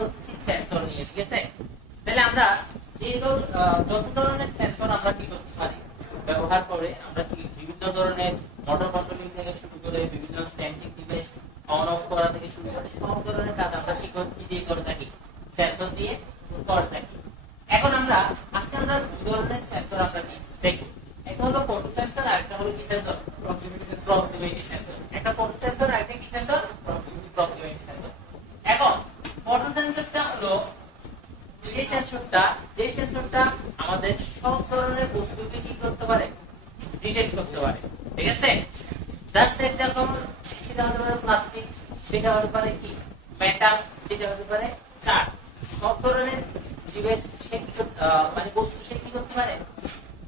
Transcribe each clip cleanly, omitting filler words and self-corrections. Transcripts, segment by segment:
বলতেছি সেন্সর নিয়ে, ঠিক আছে? তাহলে আমরা যত ধরনের সেন্সর আমরা কি করতে পারি ব্যবহার করে, আমরা কি বিভিন্ন ধরনের মোটর কন্ট্রোলিং থেকে শুরু করে বিভিন্ন সেন্সিং ডিভাইস অন অফ করা থেকে শুরু করে সব ধরনের কাজ আমরা কি দিয়ে করে থাকি, সেন্সর দিয়ে করে থাকি। এখন আজকে আমরা দুই ধরনের সেন্সর আমরা কি দেখি। একটা হলো ফটো সেন্সর আর একটা হলো কি সেন্সর, প্রক্সিমিটি সেন্সর। একটা ফটো সেন্সর আর একটা কি সেন্সর, প্রক্সিমিটি সেন্সর। এখন ফটো সেন্সরটা হলো সেই সেন্সরটা আমাদের সব ধরনের বস্তুকে কি করতে পারে, ডিটেক্ট করতে পারে, ঠিক আছে? জাস্ট এক্সাম্পল, সেটা হতে পারে প্লাস্টিক, সেটা হতে পারে কি মেটাল, সেটা হতে পারে কাঠ। সব ধরনের ডিভাইস সে কি মানে বস্তু সে কি করতে পারে,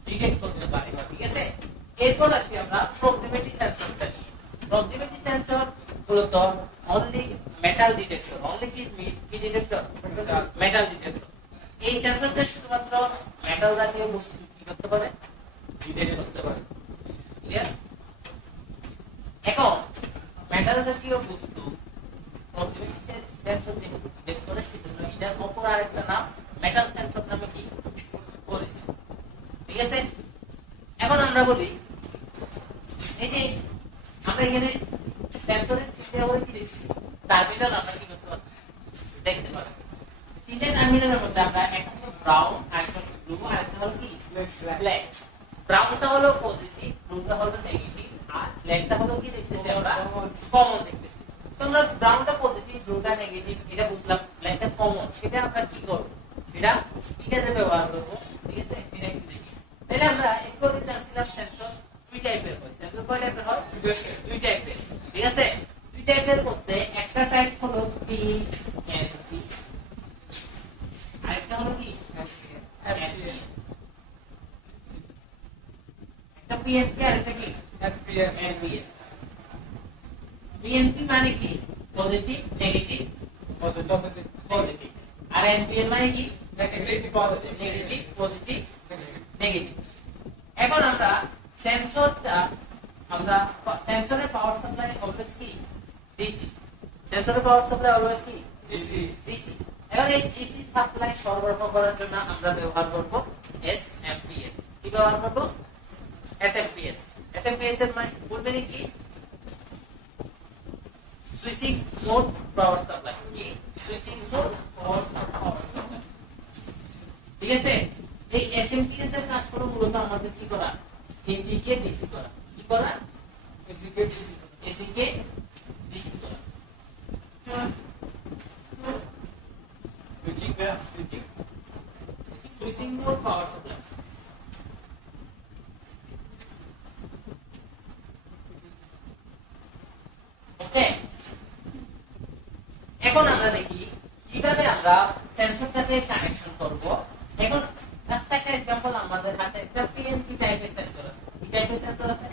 ডিটেক্ট করতে পারে, ঠিক আছে? এরপর আসি আমরা প্রক্সিমিটি সেন্সরটা নিয়ে। প্রক্সিমিটি সেন্সর মূলত অনলি মেটাল ডিটেক্টর, অনলি কি ডিটেক্টর, মেটাল ডিটেক্টর। এই সেন্সরটা শুধুমাত্র মেটাল জাতীয় বস্তু কি করতে পারে, ডিটেক্ট করতে পারে, ক্লিয়ার? এখন মেটাল জাতীয় বস্তু প্রক্সিমিটি সেন্সর ডিটেক্ট করে, সেজন্য এটার অপর আরেকটা নাম মেটাল সেন্সর নামে কি পরিচিত, ঠিক আছে? এখন আমরা বলি এই যে আমরা এখানে সেন্সরের তিনটা করে কি দেখছি, টার্মিনাল আমরা কি করতে পারি, দেখতে পারি। তিনটা টার্মিনালের মধ্যে আমরা একটা হলো ব্রাউন, আরেকটা হলো ব্লু, আরেকটা হলো কি ব্ল্যাক। ব্রাউনটা হলো পজিটিভ, ব্লুটা হলো নেগেটিভ, আর ব্ল্যাকটা হলো কি দেখতেছি আমরা কমন দেখতেছি। তো আমরা ব্রাউনটা পজিটিভ, ব্লুটা নেগেটিভ এটা বুঝলাম, ব্ল্যাকটা কমন, সেটা আমরা কি করব, সেটা কিভাবে ব্যবহার করব, ঠিক আছে? সেটা একটু দেখি। তাহলে আমরা একটু আগে জানছিলাম সেন্সর দুই টাইপের হয়। সেন্সর কয় টাইপের হয়? দুই টাইপের, ঠিক আছে? দুই টাইপের মধ্যে একটা টাইপ হলো পিএনপি, আরেকটা হলো কি এফপিএন। একটা পিএনপি আর একটা কি এফপিএন। পিএনপি মানে কি পজিটিভ নেগেটিভ, পজিটিভ। আর এফপিএন মানে কি নেগেটিভ পজিটিভ নেগেটিভ। এখন আমরা সেন্সরের পাওয়ার সাপ্লাই অলওয়েজ কি ডিসি, সেন্সরের পাওয়ার সাপ্লাই অলওয়েজ কি ডিসি। এখন এই ডিসি সাপ্লাই সরবরাহ করার জন্য আমরা ব্যবহার করব এসএমপিএস। কি ব্যবহার করব? এসএমপিএস। এসএমপিএস এর মানে বলবেন কি সুইচিং মোড পাওয়ার সাপ্লাই, কি সুইচিং মোড পাওয়ার সাপ্লাই, ঠিক আছে? এই এসএমপিএস এর কাজ হলো মূলত আমাদের কি করা, এসি কে ডিসি করা। কি করা? এসি কে ডিসি করা। Switching mode power supply. Okay, এখন আমরা দেখি কিভাবে আমরা সেন্সরটাকে কানেকশন করব। এখন একটা एग्जांपल আমাদের হাতে একটা পিএনপি টাইপের সেন্সর আছে। কি টাইপের সেন্সর আছে?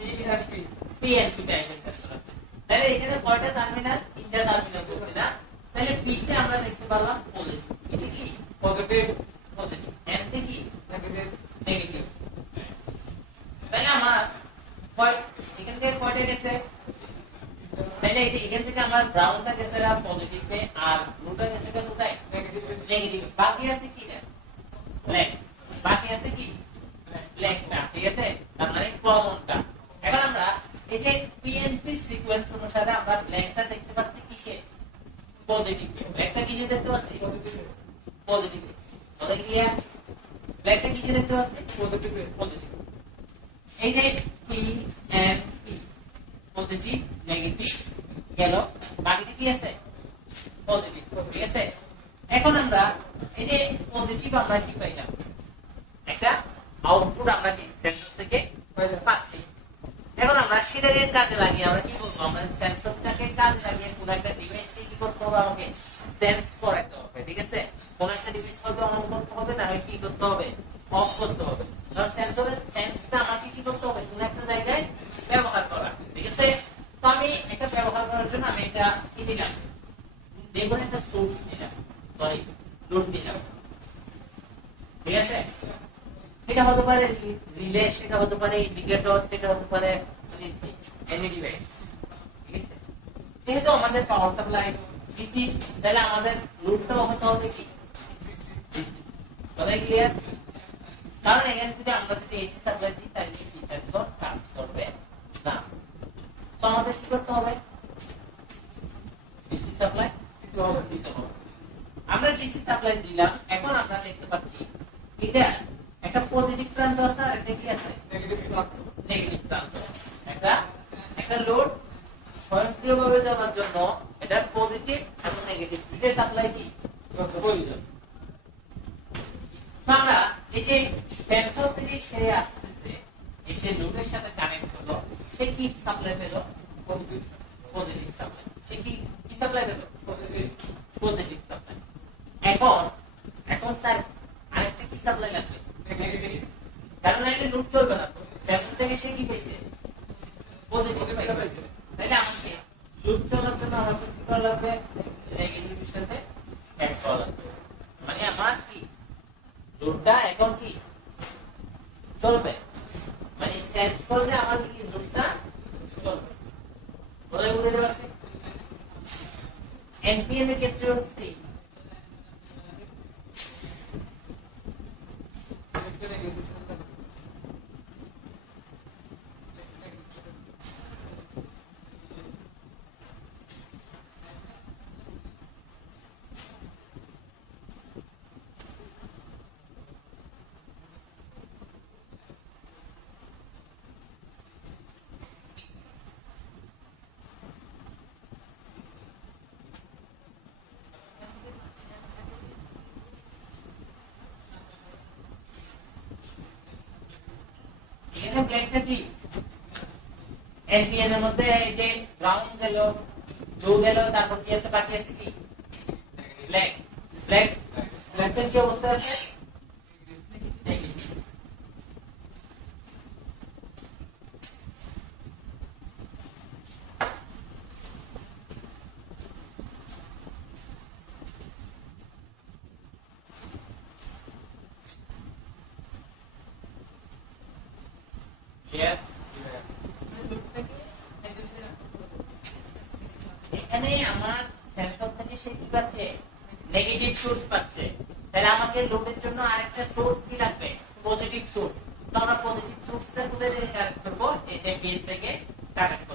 পিএনপি টাইপের সেন্সর আছে। তাহলে এখানে কয়টা টার্মিনাল? তিনটা টার্মিনাল বলছি না? তাহলে পি তে আমরা দেখতে পেলাম পজিটিভ, এটা কি পজিটিভ, এন তে কি নেগেটিভ। তাহলে আমার এখান থেকে কয়টা গেছে? তাহলে এখান থেকে আমার ব্রাউনটা গেছে পজিটিভে, আর ব্লুটা গেছে কোথায়? নেগেটিভ। বাকি আছে কি না? ব্ল্যাক। বাকি আছে কি ব্ল্যাক না, ঠিক আছে? তার মানে কমনটা। এখন আমরা এই যে পিএনপি সিকোয়েন্স অনুসারে আমরা ব্ল্যাকটা দেখতে পাচ্ছি কিসে? পজিটিভে। ব্ল্যাকটা কিসে দেখতে পাচ্ছি? পজিটিভে। তাহলে ক্লিয়ার? ব্ল্যাকটা কিসে দেখতে পাচ্ছি? পজিটিভে। এই যে পিএনপি পজিটিভ নেগেটিভ গেল, বাকিটা কি আছে? পজিটিভ, ঠিক আছে? এখন আমরা এই যে পজিটিভ আমরা কি পাইলাম, একটা আউটপুট আমরা কি সেন্সর থেকে পাচ্ছি। এখন আমরা সেটাকে কাজে লাগিয়ে আমরা কি করব, আমরা সেন্সরটাকে কাজে লাগিয়ে কোন একটা ডিভাইসকে কি করতে হবে, আমাকে সেন্স করাতে হবে, ঠিক আছে? কোন একটা ডিভাইস হবে অন করতে হবে, না হয় কি করতে হবে, অফ করতে হবে। কারণ সেন্সরের সেন্সটা আমাকে কি করতে হবে, কোন একটা জায়গায় ব্যবহার করা, ঠিক আছে? তো আমি এটা ব্যবহার করার জন্য আমি এটা কি দিলাম, দেখুন একটা সোর্স দিলাম, সরি লোড দিলাম, ঠিক আছে? এটা হতে পারে রিলে, সেটা হতে পারে ইন্ডিকেটর, সেটা হতে পারে এনি ডিভাইস, ঠিক আছে? যেহেতু আমাদের পাওয়ার সাপ্লাই ডিসি, তাহলে আমাদের লোডটাও হতে হবে কি কথাই ক্লিয়ার? কারণ এখানে যদি আমরা যদি এসি সাপ্লাই দিই তাহলে কি ট্রান্সফর কাজ করবে না। তো আমাদের কি করতে হবে? ডিসি সাপ্লাই দিতে হবে। আমরা ডিসি সাপ্লাই দিলাম, এখন আমরা দেখতে পাচ্ছি এটা একটা পজিটিভ প্রান্ত আছে আর একটা কি আছে নেগেটিভ প্রান্ত। একটা লোড স্বয়ংক্রিয়ভাবে যাওয়ার জন্য এটা পজিটিভ এবং নেগেটিভ দুটো সাপ্লাই কি প্রয়োজন। তো আমরা এই যে সেন্সর থেকে সে আসতেছে এসে লোডের সাথে কানেক্ট হলো, সে কি সাপ্লাই পেল? Positive supply. সে কি সাপ্লাই পেল? Positive supply. এখন তার আরেকটা কি সাপ্লাই লাগবে? নেগেটিভ। কারণ এখানে লুপ চলবে না, সেন্সর থেকে সে কি পেয়েছে? পজিটিভ পাইছে। তাহলে আমাকে লুপ চলার জন্য আমাকে কি করা লাগবে? নেগেটিভের সাথে অ্যাড করা লাগবে। মানে আমার কি লুপটা এখন কি চলবে, মানে সেন্স করলে আমার কি লুপটা চলবে। বোঝাই বুঝতে পারছি? এনপিএম এর ক্ষেত্রে হচ্ছে এখানে ব্ল্যাকটা কি এনপিএন এর মধ্যে এই যে গ্রাউন্ড গেল, ব্লু গেল, তারপর কি আছে বাকি আছে কি ব্ল্যাক। ব্ল্যাকের কি অবস্থা আছে? এখানে আমার সেন্সর থেকে সে কি পাচ্ছে? নেগেটিভ সোর্স পাচ্ছে। তাহলে আমাকে লোডের জন্য আরেকটা সোর্স কি লাগবে? Positive source. তো আমরা পজিটিভ সোর্সটা কোথায় থেকে কানেক্ট করব? এসএমপিএস থেকে কানেক্ট